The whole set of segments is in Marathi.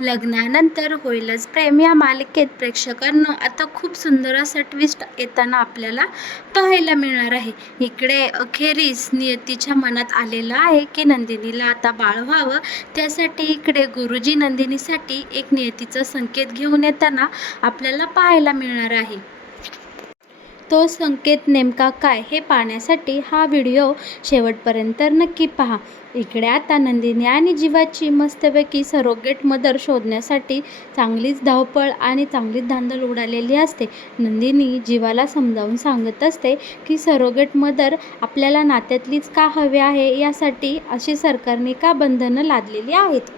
लग्नानंतर होईलच प्रेम या मालिकेत प्रेक्षकांना आता खूप सुंदर असा ट्विस्ट येताना आपल्याला पाहायला मिळणार आहे. इकडे अखेरीस नियतीच्या मनात आलेलं आहे की नंदिनीला आता बाळ व्हावं. त्यासाठी इकडे गुरुजी नंदिनीसाठी एक नियतीचा संकेत घेऊन येताना आपल्याला पाहायला मिळणार आहे. तो संकेत नेमका काय हे पाहण्यासाठी हा व्हिडिओ शेवटपर्यंत नक्की पहा. इकडे आता नंदिनी आणि जीवाची मस्तपैकी सरोगेट मदर शोधण्यासाठी चांगलीच धावपळ आणि चांगलीच धांदल उडालेली असते. नंदिनी जीवाला समजावून सांगत असते की सरोगेट मदर आपल्याला नात्यातलीच का हवी आहे, यासाठी अशी सरकारने का बंधनं लादलेली आहेत.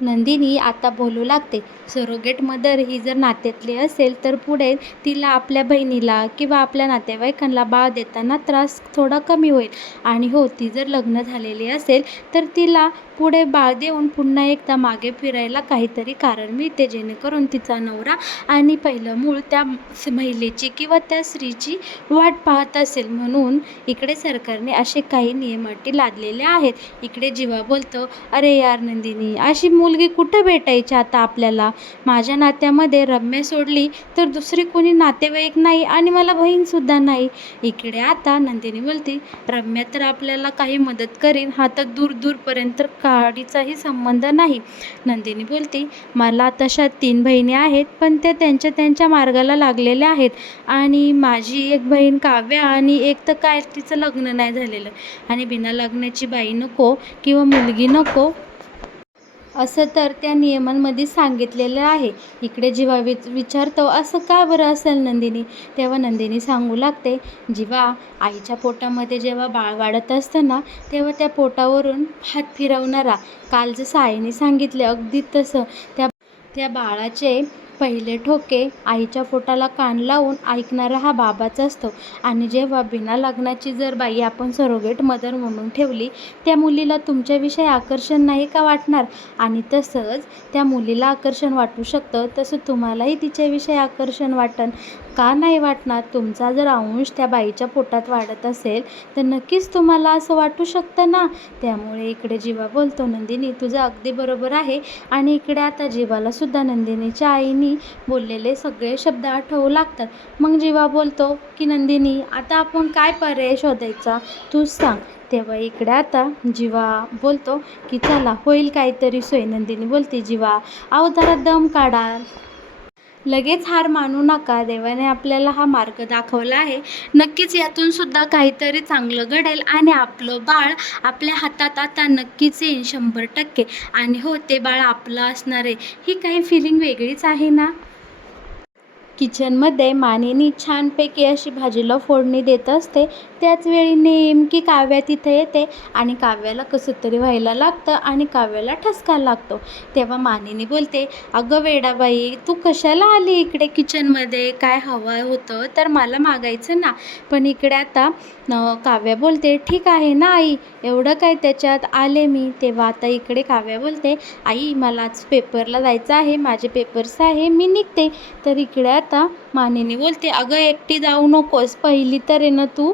नंदिनी आता बोलू लागते, सरोगेट मदर ही जर नात्यातली असेल तर पुढे तिला आपल्या बहिणीला किंवा आपल्या नातेवाईकांना बाळ देताना त्रास थोडा कमी होईल. आणि हो, ती जर लग्न झालेली असेल तर तिला पुढे बाळ देऊन पुन्हा एकदा मागे फिरायला काहीतरी कारण मिळते, जेणेकरून तिचा नवरा आणि पहिलं मूळ त्या महिलेची किंवा त्या स्त्रीची वाट पाहत असेल. म्हणून इकडे सरकारने असे काही नियम अटी लादलेले आहेत. इकडे जीवा बोलतो, अरे यार नंदिनी, अशी मुलगी कुठं भेटायची आता आपल्याला. माझ्या नात्यामध्ये रम्या सोडली तर दुसरी कोणी नातेवाईक नाही आणि मला बहीणसुद्धा नाही. इकडे आता नंदिनी बोलते, रम्या तर आपल्याला काही मदत करीन, हा तर दूरपर्यंत काडीचाही संबंध नाही. नंदिनी बोलते, मला तशा 3 बहिणी आहेत, पण त्या त्यांच्या त्यांच्या मार्गाला लागलेल्या आहेत. आणि माझी एक बहीण काव्या आणि एक तर काय तिचं लग्न नाही झालेलं, आणि बिना लग्नाची बाई नको किंवा मुलगी नको असं तर त्या नियमांमध्ये सांगितलेलं आहे. इकडे जीवा विचारतो, असं का बरं असेल नंदिनी. तेव्हा नंदिनी सांगू लागते, जीवा, आईच्या पोटामध्ये जेव्हा बाळ वाढत असतं ना, तेव्हा त्या पोटावरून हात फिरवणारा, काल जसं आईने सांगितले अगदी तसं त्या बाळाचे पहिले ठोके आईच्या पोटाला कान लावून ऐकणारा हा बाबाच असतो. आणि जेव्हा बिना लग्नाची जर बाई आपण सरोगेट मदर म्हणून ठेवली, त्या मुलीला तुमच्याविषयी आकर्षण नाही का वाटणार. आणि तसंच त्या मुलीला आकर्षण वाटू शकतं, तसं तुम्हालाही तिच्याविषयी आकर्षण वाटन का नाही वाटणार. तुमचा जर अंश त्या बाईच्या पोटात वाढत असेल तर नक्कीच तुम्हाला असं वाटू शकतं ना. त्यामुळे इकडे जीवा बोलतो, नंदिनी तुझं अगदी बरोबर आहे. आणि इकडे आता जीवाला सुद्धा नंदिनीच्या आईनी बोललेले सगळे शब्द आठवू लागतात. मग जीवा बोलतो की नंदिनी, आता आपण काय पर्याय शोधायचा, तूच सांग. तेव्हा इकडे आता जीवा बोलतो की चला, होईल काहीतरी सोय. नंदिनी बोलते, जीवा अहो जरा दम काढा, लगेच हार मानू नका. देवाने आपल्याला हा मार्ग दाखवला आहे, नक्कीच यातून सुद्धा काहीतरी चांगलं घडेल आणि आपलं बाळ आपल्या हातात आता नक्कीच येईल 100%. आणि हो, ते बाळ आपलं असणार आहे, ही काही फिलिंग वेगळीच आहे ना. किचनमध्ये मानिनी छानपैकी अशी भाजीला फोडणी देत असते. त्याचवेळी नेमकी काव्या तिथे येते आणि काव्याला कसं तरी व्हायला लागतं आणि काव्याला ठसका लागतो. तेव्हा मानिनी बोलते, अगं वेडाबाई, तू कशाला आली इकडे किचनमध्ये, काय हवं होतं तर मला मागायचं ना. पण इकडे आता काव्या बोलते, ठीक आहे ना आई, एवढं काय त्याच्यात, आले मी. तेव्हा आता इकडे काव्या बोलते, आई मला आज पेपरला जायचं आहे, माझे पेपर्स आहे, मी निघते. तर इकडे आता मानिनी बोलते, अगं एकटी जाऊ नकोस, पहिली तर आहे ना तू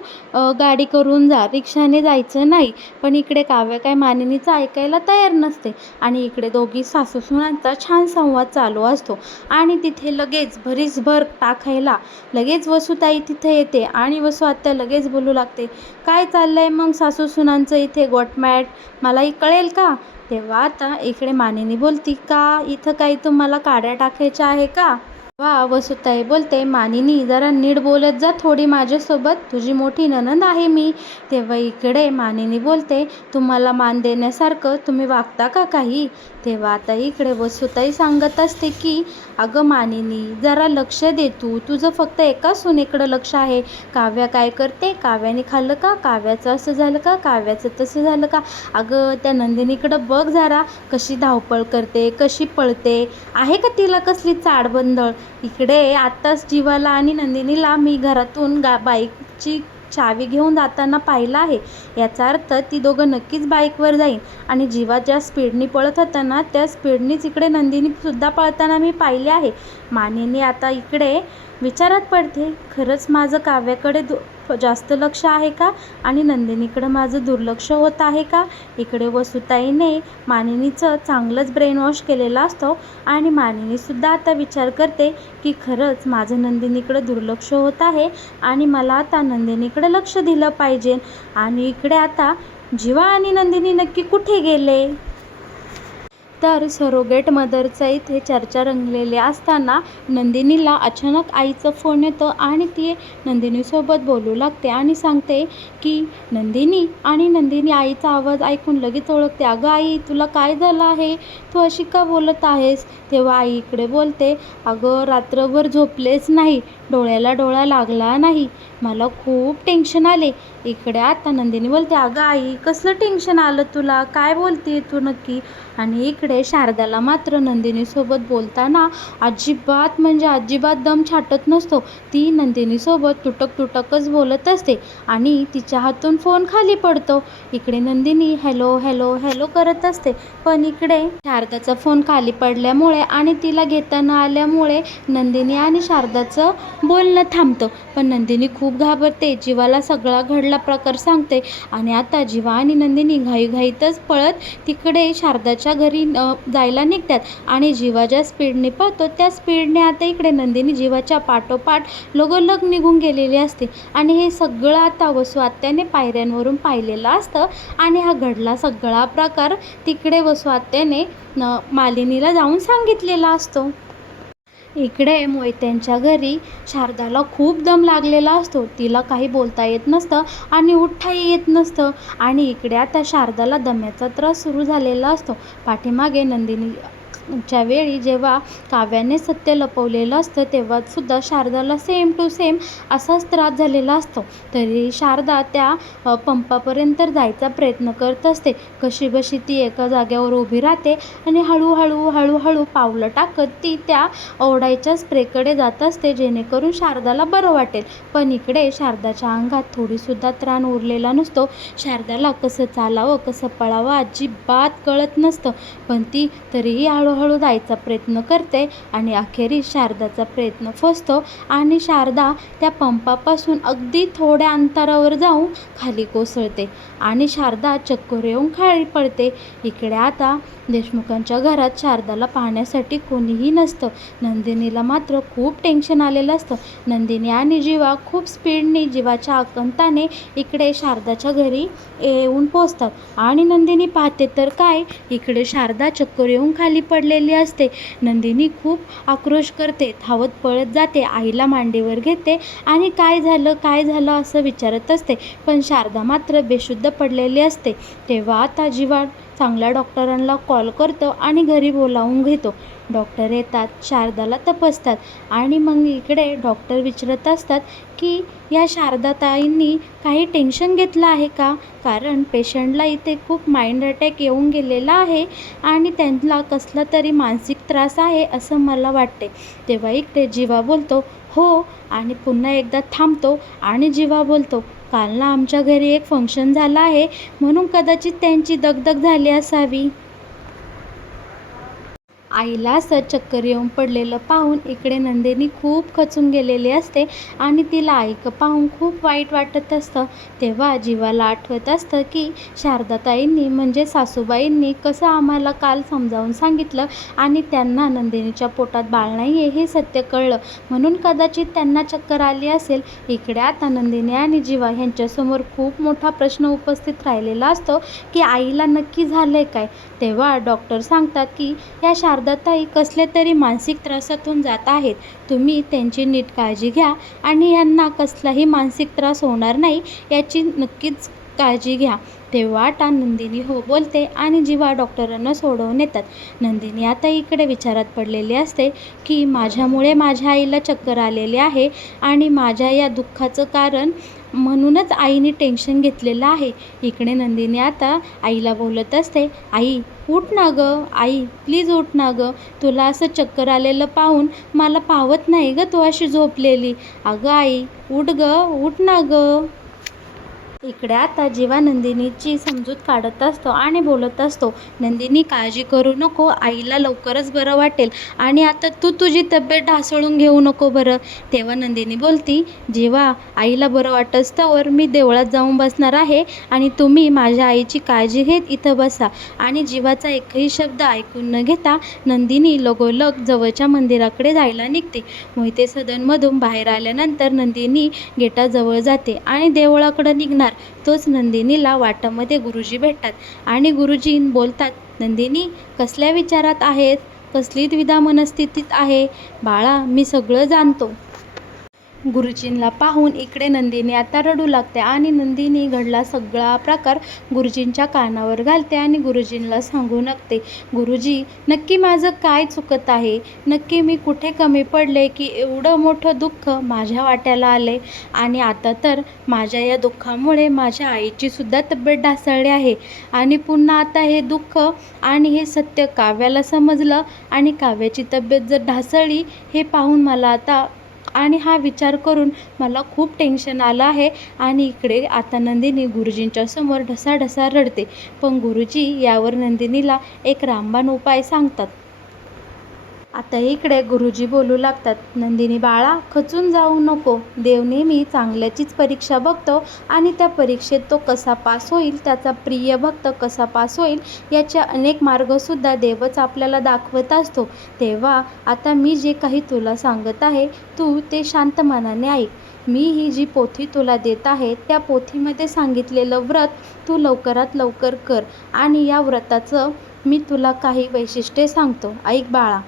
गाडी करून जा, रिक्षाने जायचं नाही. पण इकडे काव्य काय मानिनीचं ऐकायला तयार नसते. आणि इकडे दोघी सासूसुनांचा छान संवाद चालू असतो. आणि तिथे लगेच भरीसभर टाकायला लगेच वसुताई तिथे येते आणि वसू आत्या लगेच बोलू लागते, काय चाललंय मग सासूसुनांचं इथे गोटमॅट, मलाही कळेल का. तेव्हा आता इकडे मानिनी बोलती, का इथं काही तुम्हाला काड्या टाकायच्या आहे का. वा, वसुताई बोलते, मानिनी जरा नीट बोलत जा थोडी माझ्यासोबत, तुझी मोठी नणंद आहे मी. तेव्हा इकडे मानिनी बोलते, तुम्हाला मान देण्यासारखं तुम्ही वागता का काही. तेव्हा आता इकडे वसुताई सांगत असते की अगं मानिनी, जरा लक्ष दे तू, तुझं फक्त एका सुनेकडं लक्ष आहे. काव्या काय करते, काव्याने खाल्लं का, काव्याचं असं झालं का, काव्याचं तसं झालं का. अगं त्या नंदिनीकडं बघ जरा, कशी धावपळ करते, कशी पळते, आहे का तिला कसली चाडबंदळ. इकडे आत्ताच जीवाला आणि नंदिनीला मी घरातून बाईकची चावी घेऊन जाताना पाहिलं आहे. याचा अर्थ ती दोघं नक्कीच बाईकवर जाईन. आणि जीवा ज्या स्पीडनी पळत होता ना, त्या स्पीडनीच इकडे नंदिनीसुद्धा पळताना मी पाहिले आहे. मानिनी आता इकडे विचारात पडते, खरंच माझं काव्याकडे जास्त लक्ष आहे का आणि नंदिनीकडं माझं दुर्लक्ष होत आहे का? इकडे वसुताईने मानिनीचं चांगलंच ब्रेन वॉश केलेलं असतो आणि मानिनीसुद्धा आता विचार करते की खरंच माझं नंदिनीकडं दुर्लक्ष होत आहे आणि मला आता नंदिनीकडं लक्ष दिलं पाहिजे. आणि इकडे आता जीवा आणि नंदिनी नक्की कुठे गेले? तर सरोगेट मदरचं इथे चर्चा रंगलेली असताना नंदिनीला अचानक आईचा फोन येतो आणि ती नंदिनीसोबत बोलू लागते आणि सांगते की नंदिनी. आणि नंदिनी आईचा आवाज ऐकून लगेच ओळखते. अगं आई, तुला काय झालं आहे? तू अशी का बोलत आहेस? तेव्हा आई इकडे बोलते, अगं रात्रभर झोपलेच नाही, डोळ्याला डोळा लागला नाही, मला खूप टेन्शन आले. इकडे आता नंदिनी बोलते, अगं आई, कसलं टेन्शन आलं तुला? काय बोलते तू नक्की? आणि इकडे शारदाला मात्र नंदिनीसोबत बोलताना अजिबात म्हणजे अजिबात दम छाटत नसतो. ती नंदिनीसोबत तुटक तुटकच बोलत असते आणि तिच्या हातून फोन खाली पडतो. इकडे नंदिनी हॅलो हॅलो हॅलो करत असते, पण इकडे शारदाचा फोन खाली पडल्यामुळे आणि तिला घेता न आल्यामुळे नंदिनी आणि शारदाचं बोलणं थांबतं. पण नंदिनी खूप घाबरते, जीवाला सगळा घडला प्रकार सांगते आणि आता जीवा आणि नंदिनी घाईघाईतच पळत तिकडे शारदाच्या घरी जायला निघतात आणि जीवा ज्या स्पीडने पळतो त्या स्पीडने आता इकडे नंदिनी जीवाच्या पाठोपाठ लगोलग निघून गेलेली असते. आणि हे सगळं आता वसू आत्याने पायऱ्यांवरून पाहिलेलं असतं आणि हा घडला सगळा प्रकार तिकडे वसू आत्याने मालिनीला जाऊन सांगितलेला असतो. इकडे मोहित्यांच्या घरी शारदाला खूप दम लागलेला असतो, तिला काही बोलता येत नसतं आणि उठताही येत नसतं. आणि इकडे आता शारदाला दम्याचा त्रास सुरू झालेला असतो. पाठीमागे नंदिनीच्या वेळी जेव्हा काव्याने सत्य लपवलेलं असतं तेव्हासुद्धा शारदाला सेम टू सेम असाच त्रास झालेला असतो. तरी शारदा त्या पंपापर्यंत जायचा प्रयत्न करत असते. कशीबशी ती एका जाग्यावर उभी राहते आणि हळूहळू हळूहळू पावलं टाकत ती त्या ओरडायच्या स्प्रेकडे जात असते जेणेकरून शारदाला बरं वाटेल. पण इकडे शारदाच्या अंगात थोडीसुद्धा त्राण उरलेला नसतो. शारदाला कसं चालावं कसं पळावं अजिबात कळत नसतं, पण ती तरीही हळूहळू जायचा प्रयत्न करते आणि अखेरीस शारदाचा प्रयत्न फसतो आणि शारदा त्या पंपापासून अगदी थोड्या अंतरावर जाऊन खाली कोसळते आणि शारदा चक्कर येऊन खाली पडते. इकडे आता देशमुखांच्या घरात शारदाला पाहण्यासाठी कोणीही नसतं. नंदिनीला मात्र खूप टेन्शन आलेलं असतं. नंदिनी आणि जीवा खूप स्पीडने जीवाच्या आकंताने इकडे शारदाच्या घरी येऊन पोचतात आणि नंदिनी पाहते तर काय, इकडे शारदा चक्कर येऊन खाली पडलेली असते. नंदिनी खूप आक्रोश करते, धावत पळत जाते, आईला मांडीवर घेते आणि काय झालं असं विचारत असते. पण शारदा मात्र बेशुद्ध पडलेली असते. तेव्हा आता जीवा चांगल्या डॉक्टरांना कॉल करतो आणि घरी बोलावून घेतो. डॉक्टर येतात, शारदाला तपासतात आणि मग इकडे डॉक्टर विचारत असतात की या शारदाताईंनी काही टेन्शन घेतलं आहे का? कारण पेशंटला इथे खूप माइंड अटॅक येऊन गेलेला आहे आणि त्यांना कसला तरी मानसिक त्रास आहे असं मला वाटते. तेव्हा इकडे जीवा बोलतो हो आणि पुन्हा एकदा थांबतो आणि जीवा बोलतो, काल ना आमच्या घरी एक फंक्शन झालं आहे म्हणून कदाचित त्यांची दगदग झाली असावी. आईला असं चक्कर येऊन पडलेलं पाहून इकडे नंदिनी खूप खचून गेलेली असते आणि तिला आईक पाहून खूप वाईट वाटत असतं. तेव्हा जीवाला आठवत असतं की शारदाताईंनी म्हणजे सासूबाईंनी कसं आम्हाला काल समजावून सांगितलं आणि त्यांना नंदिनीच्या पोटात बाळ नाही आहे हे सत्य कळलं म्हणून कदाचित त्यांना चक्कर आली असेल. इकडे आता नंदिनी आणि जीवा यांच्यासमोर खूप मोठा प्रश्न उपस्थित राहिलेला असतो की आईला नक्की झालं काय. तेव्हा डॉक्टर सांगतात की या शारदाताई कसले तरी मानसिक त्रासातून जात आहेत, तुम्ही त्यांची नीट काळजी घ्या आणि यांना कसलाही मानसिक त्रास होणार नाही याची नक्कीच काळजी घ्या. तेव्हा आता नंदिनी हो बोलते आणि जीवा डॉक्टरांना सोडवून येतात. नंदिनी आता इकडे विचारात पडलेली असते की माझ्यामुळे माझ्या आईला चक्कर आलेली आहे आणि माझ्या या दुःखाचं कारण म्हणूनच आईने टेन्शन घेतलेलं आहे. इकडे नंदिनी आता आईला बोलत असते, आई उठ ना गं, आई प्लीज उठ ना गं, तुला असं चक्कर आलेलं पाहून मला पावत नाही गं तू अशी झोपलेली. अगं आई उठ गं, उठ ना गं. इकडे आता जेव्हा नंदिनीची समजूत काढत असतो आणि बोलत असतो, नंदिनी काळजी करू नको, आईला लवकरच बरं वाटेल आणि आता तू तुझी तब्येत ढासळून घेऊ नको बरं. तेव्हा नंदिनी बोलती, जेव्हा आईला बरं वाटत तोवर मी देवळात जाऊन बसणार आहे आणि तुम्ही माझ्या आईची काळजी घेत इथं बसा. आणि जीवाचा एकही शब्द ऐकून न घेता नंदिनी लगोलग जवळच्या मंदिराकडे जायला निघते. मोहिते सदनमधून बाहेर आल्यानंतर नंदिनी गेटाजवळ जाते आणि देवळाकडे निघणार तोच नंदिनीला वाटामध्ये गुरुजी भेटतात आणि गुरुजी बोलतात, नंदिनी कसल्या विचारात आहेत, कसली द्विधा मनस्थितीत आहे. बाळा, मी सगळं जाणतो. गुरुजींना पाहून इकडे नंदिनी आता रडू लागते आणि नंदिनी घडला सगळा प्रकार गुरुजींच्या कानावर घालते आणि गुरुजींना सांगू लागते, गुरुजी नक्की माझं काय चुकत आहे, नक्की मी कुठे कमी पडले की एवढं मोठं दुःख माझ्या वाट्याला आले. आणि आता तर माझ्या या दुःखामुळे माझ्या आईची सुद्धा तब्येत ढासळली आहे आणि पुन्हा आता हे दुःख आणि हे सत्य काव्याला समजलं आणि काव्याची तब्येत जर ढासळली हे पाहून मला आता आणि हा विचार करून मला खूप टेन्शन आलं आहे. आणि इकडे आता नंदिनी गुरुजींच्या समोर ढसाढसा रडते. पण गुरुजी यावर नंदिनीला एक रामबाण उपाय सांगतात. आता इकडे गुरुजी बोलू लागतात, नंदिनी बाळा खचून जाऊ नको, देव नेहमी चांगल्याचीच परीक्षा बघतो आणि त्या परीक्षेत तो कसा पास होईल, त्याचा प्रिय भक्त कसा पास होईल याचे अनेक मार्गसुद्धा देवच आपल्याला दाखवत असतो. तेव्हा आता मी जे काही तुला सांगत आहे तू ते शांत मनाने ऐक. मी ही जी पोथी तुला देत आहे त्या पोथीमध्ये सांगितलेलं व्रत तू लवकरात लवकर कर आणि या व्रताचं मी तुला काही वैशिष्ट्ये सांगतो, ऐक बाळा.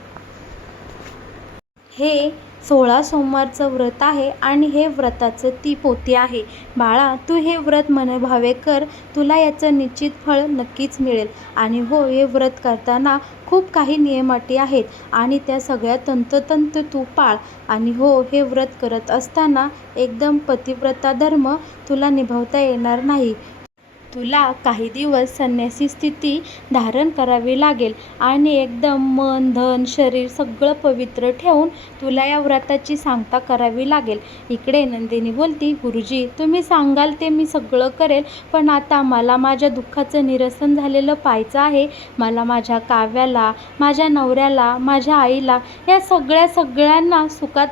हे 16 सोमवारचं व्रत आहे आणि हे व्रताचं ती पोथी आहे. बाळा, तू हे व्रत मनभावे कर, तुला याचं निश्चित फळ नक्कीच मिळेल. आणि हो, हे व्रत करताना खूप काही नियम अटी आहेत आणि त्या सगळ्या तंतोतंत तू पाळ. आणि हो, हे व्रत करत असताना एकदम पतिव्रता धर्म तुला निभावता येणार नाही. तुला काही दिवस संन्यासी स्थिती धारण करावी लागेल आणि एकदम मन, धन, शरीर सगळं पवित्र ठेवून तुला या व्रताची सांगता करावी लागेल. इकडे नंदिनी बोलती, गुरुजी तुम्ही सांगाल ते मी सगळं करेल, पण आता मला माझ्या दुःखाचं निरसन झालेलं पाहायचं आहे. मला माझ्या काव्याला, माझ्या नवऱ्याला, माझ्या आईला या सगळ्यांना सुखात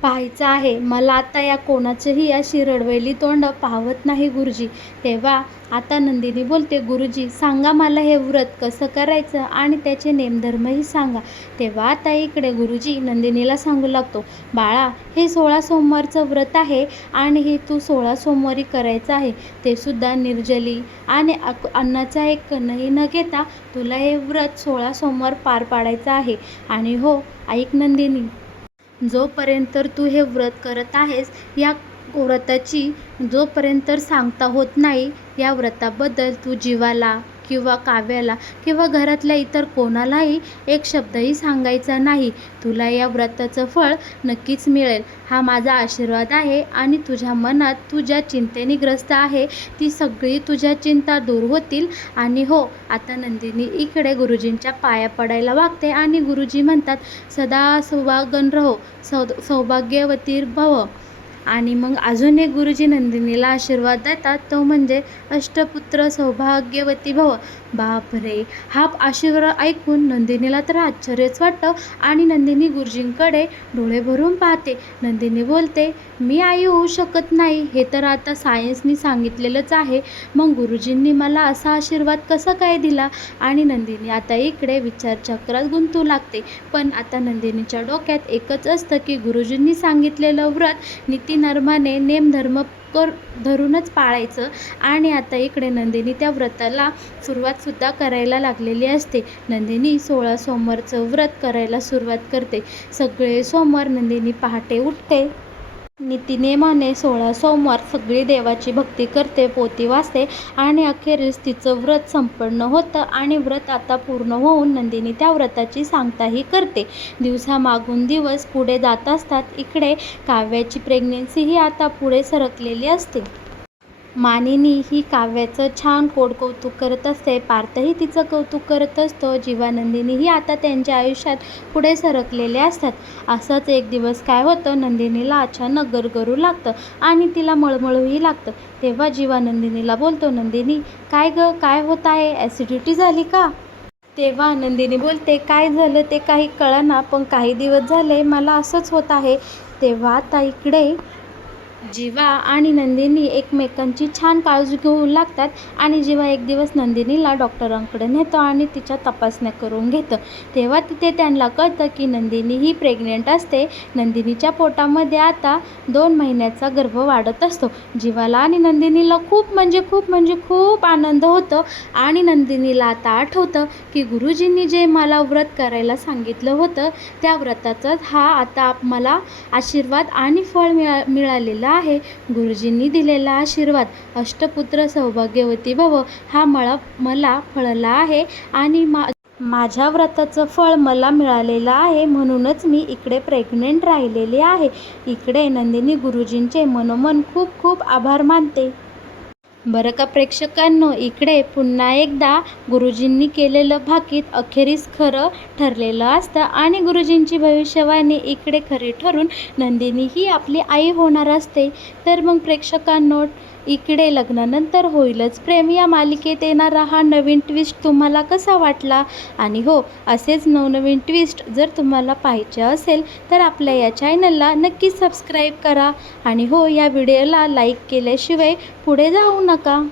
पाहायचं आहे. मला आता या कोणाचंही अशी रडवेली तोंड पाहवत नाही गुरुजी. तेव्हा आता नंदिनी बोलते, गुरुजी सांगा मला हे व्रत कसं करायचं आणि त्याचे नेमधर्मही सांगा. तेव्हा आता इकडे गुरुजी नंदिनीला सांगू लागतो, बाळा हे 16 सोमवारचं व्रत आहे आणि हे तू 16 सोमवारी करायचं आहे, ते सुद्धा निर्जली आणि अन्नाचा एक कणही न घेता तुला हे व्रत 16 सोमवार पार पाडायचं आहे. आणि हो ऐक नंदिनी, जोपर्यंत तू हे व्रत करत आहेस या व्रताची जोपर्यंत सांगता होत नाही, या व्रताबद्दल तू जीवाला किंवा काव्याला किंवा घरातल्या इतर कोणालाही एक शब्दही सांगायचा नाही. तुला या व्रताचं फळ नक्कीच मिळेल, हा माझा आशीर्वाद आहे. आणि तुझ्या मनात तू ज्या चिंतेने ग्रस्त आहे ती सगळी तुझ्या चिंता दूर होतील. आणि हो, आता नंदिनी इकडे गुरुजींच्या पाया पडायला वागते आणि गुरुजी म्हणतात, सदा सुहागन रहो, सौभाग्यवती भव. आणि मग अजून एक गुरुजी नंदिनीला आशीर्वाद देतात, तो म्हणजे अष्टपुत्र सौभाग्यवती भव. बापरे, हा आशीर्वाद ऐकून नंदिनीला तर आश्चर्यच वाटतं आणि नंदिनी गुरुजींकडे डोळे भरून पाहते. नंदिनी बोलते, मी आई होऊ शकत नाही हे तर आता सायन्सनी सांगितलेलंच आहे, मग गुरुजींनी मला असा आशीर्वाद कसा काय दिला. आणि नंदिनी आता इकडे विचारचक्रात गुंतू लागते. पण आता नंदिनीच्या डोक्यात एकच असतं की गुरुजींनी सांगितलेलं व्रत नीतिनर्माने नेमधर्म धरूनच पाळायचं. आणि आता इकडे नंदिनी त्या व्रताला सुरुवातसुद्धा करायला लागलेली असते. नंदिनी 16 सोमवारचं व्रत करायला सुरुवात करते. सगळे सोमवार नंदिनी पहाटे उठते, नीतिनेमाने 16 सोमवार सगळी देवाची भक्ती करते, पोथी वाचते आणि अखेरीस तिचं व्रत संपन्न होतं. आणि व्रत आता पूर्ण होऊन नंदिनी त्या व्रताची सांगताही करते. दिवसामागून दिवस पुढे जात असतात. इकडे काव्याची प्रेग्नेन्सी ही आता पुढे सरकलेली असते. मानिनी ही काव्याचं छान कौतुक करत असते. पार्थही तिचं कौतुक करत असतो. जीवा नंदिनीही आता त्यांच्या आयुष्यात पुढे सरकलेले असतात. असंच एक दिवस काय होतं, नंदिनीला अचानक गरगरू लागतं आणि तिला मळमळूही लागतं. तेव्हा जीवा नंदिनीला बोलतो, नंदिनी काय गं, काय होत आहे, ॲसिडिटी झाली का? तेव्हा नंदिनी बोलते, काय झालं ते काही कळेना, पण काही दिवस झाले मला असंच होत आहे. तेव्हा आता इकडे जीवा आणि नंदिनी एकमेकांची छान काळजी घेऊ लागतात आणि जीवा एक दिवस नंदिनीला डॉक्टरांकडे नेतो आणि तिच्या तपासण्या करून घेतं. तेव्हा तिथे त्यांना कळतं की नंदिनी ही प्रेग्नेंट असते. नंदिनीच्या पोटामध्ये आता 2 महिन्याचा गर्भ वाढत असतो. जीवाला आणि नंदिनीला खूप आनंद होतो आणि नंदिनीला आता आठवतं की गुरुजींनी जे मला व्रत करायला सांगितलं होतं, त्या व्रताचाच हा आता मला आशीर्वाद आणि फळ मिळालेलं आहे. गुरुजींनी दिलेला आशीर्वाद अष्टपुत्र सौभाग्यवती भव हा मला फळला आहे आणि माझ्या व्रताचं फळ मला मिळालेलं आहे, म्हणूनच मी इकडे प्रेग्नेंट राहिलेले आहे. इकडे नंदिनी गुरुजींचे मनोमन खूप खूप आभार मानते. बरं का प्रेक्षकांनो, इकडे पुन्हा एकदा गुरुजींनी केलेलं भाकीत अखेरीस खरं ठरलेलं असतं आणि गुरुजींची भविष्यवाणी इकडे खरी ठरून नंदिनी ही आपली आई होणार असते. तर मग प्रेक्षकांनो, इकडे लग्नानंतर होईलच प्रेम या मालिकेत येणारा हा नवीन ट्विस्ट तुम्हाला कसा वाटला? आणि हो, असेच नवनवीन ट्विस्ट जर तुम्हाला पाहायचे असेल तर आपल्या या चॅनलला नक्की सबस्क्राईब करा आणि हो, या व्हिडिओला लाईक केल्याशिवाय पुढे जाऊ नका.